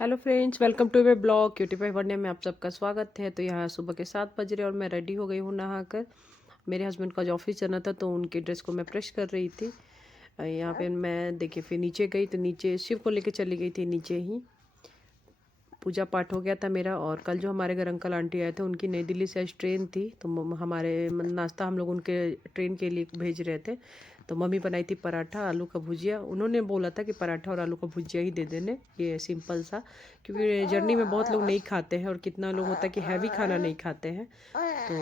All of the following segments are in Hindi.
Hello friends, welcome to my blog Cutify Varnia में आप सबका स्वागत है। तो यहाँ सुबह के 7 बज रहे और मैं रेडी हो गई हूँ नहाकर। मेरे हस्बैंड का जो ऑफिस जाना था तो उनके ड्रेस को मैं प्रेस कर रही थी। यहाँ पे मैं देखिए फिर नीचे गई तो नीचे शिव को लेके चली गई थी। नीचे ही पूजा पाठ हो गया था मेरा। और कल जो हमारे घर अंकल आंटी आए थे उनकी नई दिल्ली से आज ट्रेन थी तो हमारे नाश्ता हम लोग उनके ट्रेन के लिए भेज रहे थे। तो मम्मी बनाई थी पराठा आलू का भुजिया। उन्होंने बोला था कि पराठा और आलू का भुजिया ही दे देने, ये सिंपल सा, क्योंकि जर्नी में बहुत लोग नहीं खाते हैं और कितना लोग होता है कि हैवी खाना नहीं खाते हैं। तो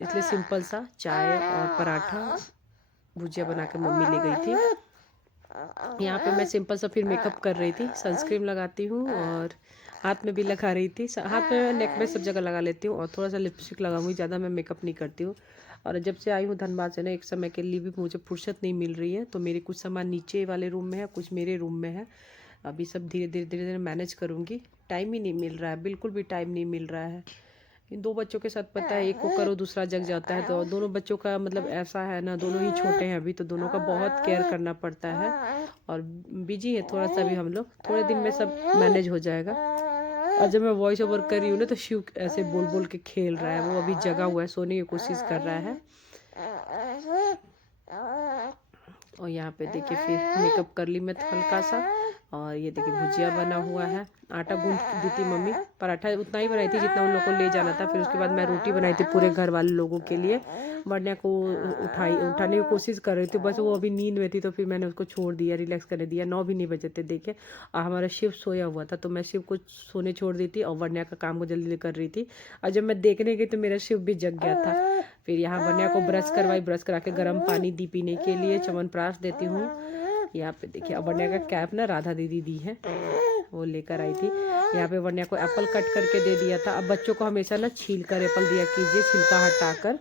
इसलिए सिंपल सा चाय और पराठा भुजिया बना के मम्मी ले गई थी। यहाँ पे मैं सिंपल सा फिर मेकअप कर रही थी। सनस्क्रीन लगाती हूँ और हाथ में भी लगा रही थी। हाथ में, नेक में, सब जगह लगा लेती हूँ और थोड़ा सा लिपस्टिक लगाऊंगी। ज़्यादा मैं मेकअप नहीं करती हूँ। और जब से आई हूँ धनबाद से ना, एक समय के लिए भी मुझे फुर्सत नहीं मिल रही है। तो मेरे कुछ सामान नीचे वाले रूम में है, कुछ मेरे रूम में है। अभी सब धीरे धीरे मैनेज करूँगी। टाइम ही नहीं मिल रहा है, बिल्कुल भी टाइम नहीं मिल रहा है। इन दो बच्चों के साथ पता है, एक को करो दूसरा जग जाता है। तो दोनों बच्चों का मतलब ऐसा है ना, दोनों ही छोटे हैं अभी, तो दोनों का बहुत केयर करना पड़ता है। और बिजी है थोड़ा सा भी हम लोग, थोड़े दिन में सब मैनेज हो जाएगा। और जब मैं वॉइस ओवर कर रही हूँ ना तो शिव ऐसे बोल बोल के खेल रहा है। वो अभी जगा हुआ है, सोने की कोशिश कर रहा है। और यहाँ पे देखिए फिर मेकअप कर ली मैं हल्का सा। और ये देखिए भुजिया बना हुआ है। आटा गूंद दी थी मम्मी। पराठा उतना ही बनाई थी जितना उन लोग को ले जाना था। फिर उसके बाद मैं रोटी बनाई थी पूरे घर वाले लोगों के लिए। वर्णिया को उठाने की कोशिश कर रही थी, बस वो अभी नींद में थी तो फिर मैंने उसको छोड़ दिया, रिलैक्स करने दिया। 9 भी नहीं बजे थे देखे। और हमारा शिव सोया हुआ था तो मैं शिव को सोने छोड़ दी थी और वर्णिया का काम को जल्दी कर रही थी। और जब मैं देखने गई तो मेरा शिव भी जग गया था। फिर यहाँ वर्णिया को ब्रश करवाई, ब्रश करा के गर्म पानी दी पीने के लिए, च्यवनप्राश देती हूँ। यहाँ पे देखिए वर्णिया का कैप ना राधा दीदी दी है, वो लेकर आई थी। यहाँ पे वर्णिया को एप्पल कट करके दे दिया था। अब बच्चों को हमेशा ना छील कर एप्पल दिया कीजिए, छिलका हटाकर।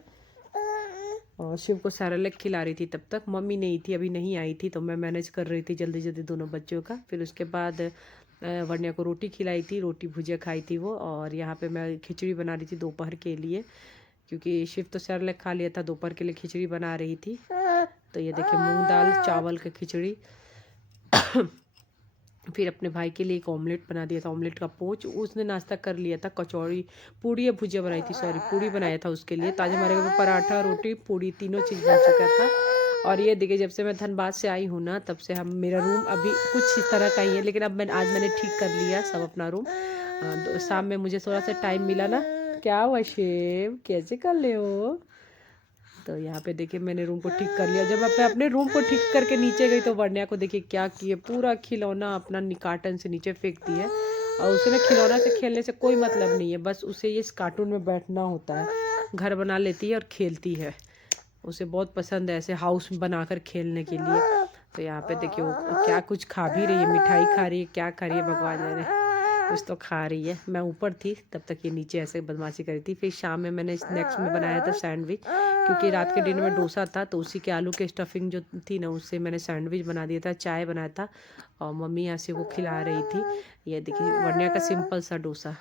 और शिव को सैरेलैक खिला रही थी। तब तक मम्मी नहीं थी, अभी नहीं आई थी, तो मैं मैनेज कर रही थी जल्दी जल्दी दोनों बच्चों का। फिर उसके बाद वर्णिया को रोटी खिलाई थी, रोटी भुजिया खाई थी वो। और यहाँ पे मैं खिचड़ी बना रही थी दोपहर के लिए, क्योंकि शिव तो सैरेलैक खा लिया था। दोपहर के लिए खिचड़ी बना रही थी। तो ये देखिए मूंग दाल चावल की खिचड़ी। फिर अपने भाई के लिए एक ऑमलेट बना दिया था, ऑमलेट का पोच। उसने नाश्ता कर लिया था। कचौड़ी, पूड़ी या भुजिया बनाई थी, सॉरी पूड़ी बनाया था उसके लिए। ताजे हमारे घर में पराठा रोटी पूड़ी तीनों चीज़ बन चुका था। और ये देखिए जब से मैं धनबाद से आई हूँ ना, तब से हम, मेरा रूम अभी कुछ इस तरह का ही है, लेकिन अब आज मैंने ठीक कर लिया सब अपना रूम। शाम में मुझे थोड़ा सा टाइम मिला ना। क्या हुआ शेव, कैसे कर ले हो? तो यहाँ पे देखिए मैंने रूम को ठीक कर लिया। जब मैं अपने रूम को ठीक करके नीचे गई तो वर्णिया को देखिए क्या किए, पूरा खिलौना अपना कार्टन से नीचे फेंक दिया। और उसे ना खिलौना से खेलने से कोई मतलब नहीं है, बस उसे ये कार्टून में बैठना होता है। घर बना लेती है और खेलती है, उसे बहुत पसंद है ऐसे हाउस बनाकर खेलने के लिए। तो यहाँ पे देखिए वो क्या कुछ खा भी रही है, मिठाई खा रही है, क्या खा रही है भगवान जाने, कुछ तो खा रही है। मैं ऊपर थी तब तक ये नीचे ऐसे बदमाशी करी थी। फिर शाम में मैंने स्नैक्स में बनाया था सैंडविच, क्योंकि रात के डिनर में डोसा था तो उसी के आलू के स्टफिंग जो थी ना, उससे मैंने सैंडविच बना दिया था। चाय बनाया था और मम्मी यहाँ से वो खिला रही थी। ये देखिए वर्णिया का सिंपल सा डोसा।